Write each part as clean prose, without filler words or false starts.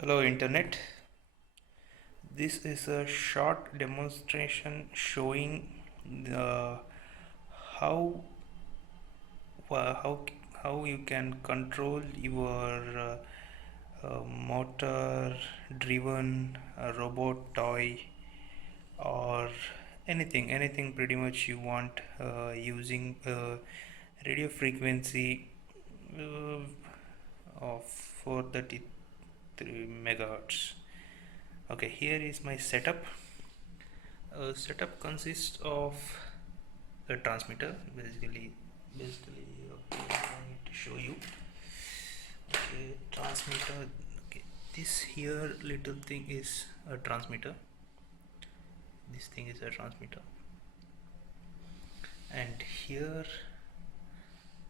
Hello Internet. This is a short demonstration showing the how uh, how how you can control your motor driven robot toy or anything pretty much you want using radio frequency of 433 megahertz. Okay, here is my setup. Setup consists of a transmitter. Basically, okay, I need to show you. Okay, transmitter. Okay, this here little thing is a transmitter. This thing is a transmitter, and here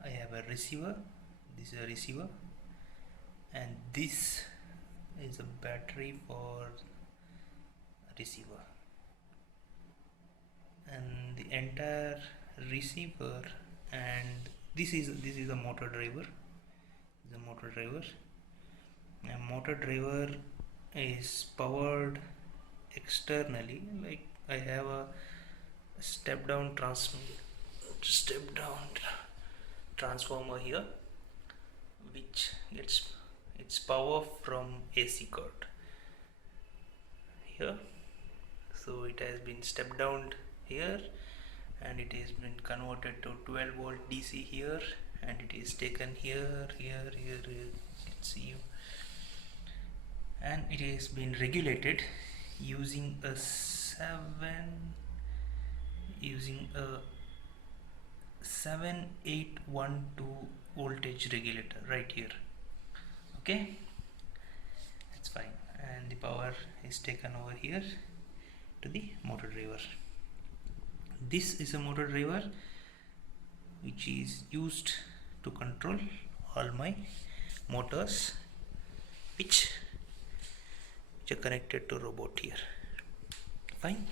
I have a receiver. This is a receiver, and this is a battery for receiver, and the entire receiver, and this is a motor driver. The motor driver, a motor driver is powered externally. Like I have a step down transformer here, which gets its power from AC cord here. So it has been stepped down here, and it has been converted to 12 volt DC here, and it is taken here. You can see, and it has been regulated using a 7812 voltage regulator right here. Okay, that's fine, and the power is taken over here to the motor driver. This is a motor driver which is used to control all my motors which are connected to robot here. Fine.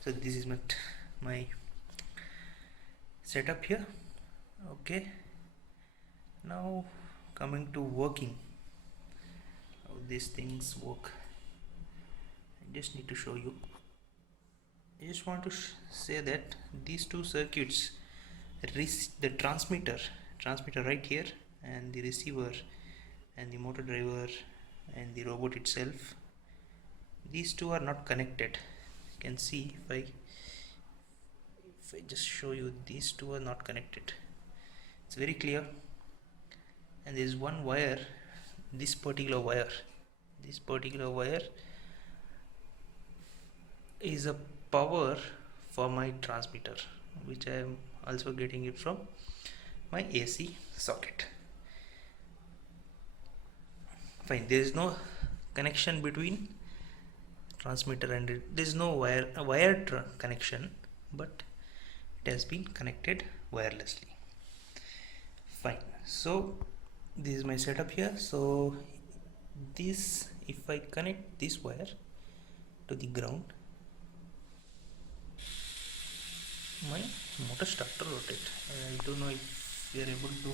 So this is my setup here. Okay, now coming to working, how these things work. I just need to show you. I just want to say that these two circuits, the transmitter right here, and the receiver, and the motor driver, and the robot itself, these two are not connected. You can see if I just show you, these two are not connected. It's very clear. And there is one wire, this particular wire is a power for my transmitter, which I am also getting it from my AC socket. Fine, there is no connection between transmitter and there is no wire connection, but it has been connected wirelessly. Fine, so this is my setup here. So this, if I connect this wire to the ground, my motor starts to rotate. I don't know if you are able to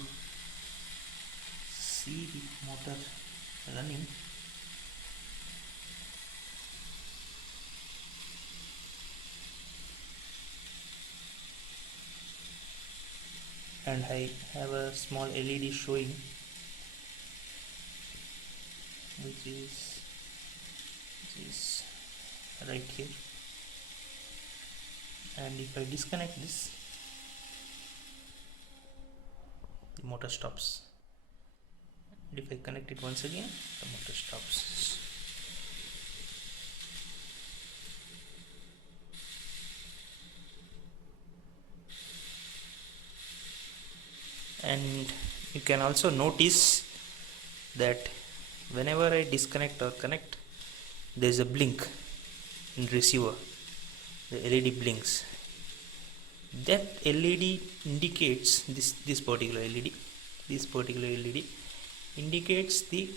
see the motor running. And I have a small LED showing, which is right here. And if I disconnect this, the motor stops. And if I connect it once again, the motor stops. And you can also notice that whenever I disconnect or connect, there is a blink in receiver. The LED blinks. That LED indicates this particular LED. This particular LED indicates the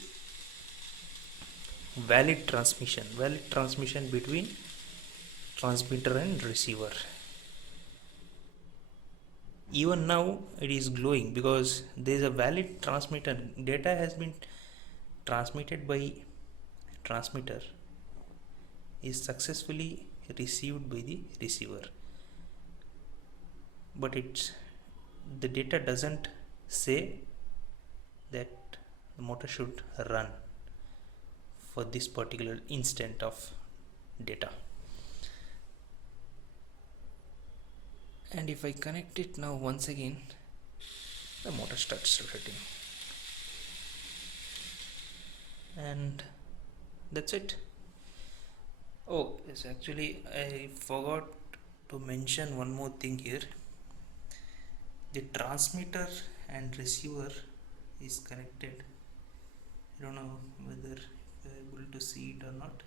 valid transmission between transmitter and receiver. Even now it is glowing because there is a valid transmitter. Data has been transmitted by transmitter is successfully received by the receiver, but the data doesn't say that the motor should run for this particular instant of data. And if I connect it now once again, the motor starts rotating, and that's it. Oh yes, actually I forgot to mention one more thing here. The transmitter and receiver is connected. I don't know whether you're able to see it or not.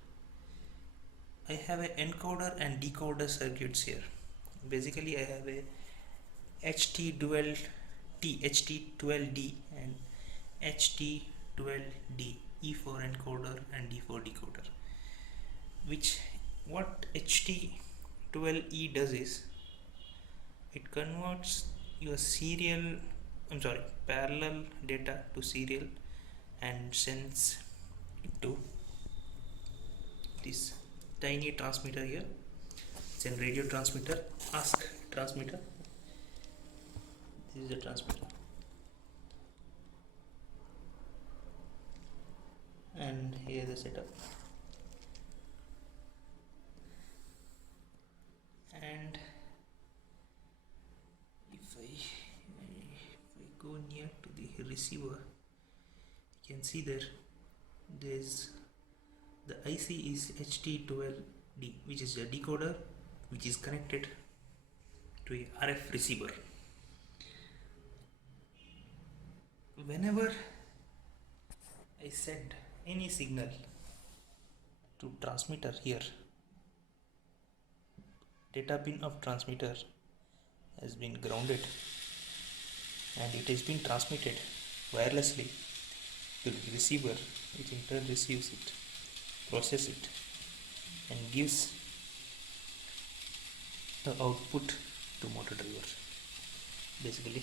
I have an encoder and decoder circuits here. Basically I have a HT12D and HT12D, E for encoder and D for decoder. What HT12E does is it converts your parallel data to serial and sends it to this tiny transmitter here. It's a radio transmitter. Ask transmitter. This is the transmitter, and here is the setup. And if I go near to the receiver, you can see there's the IC is HT12D, which is a decoder which is connected to a RF receiver. Whenever I send any signal to transmitter here, data pin of transmitter has been grounded and it has been transmitted wirelessly to the receiver, which in turn receives it, processes it, and gives the output to motor driver. Basically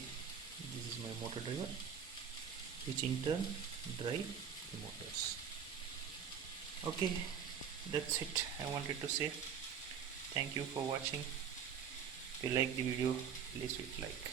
this is my motor driver, which in turn drive the motors. Okay, that's it I wanted to say. Thank you for watching. If you like the video, please hit like.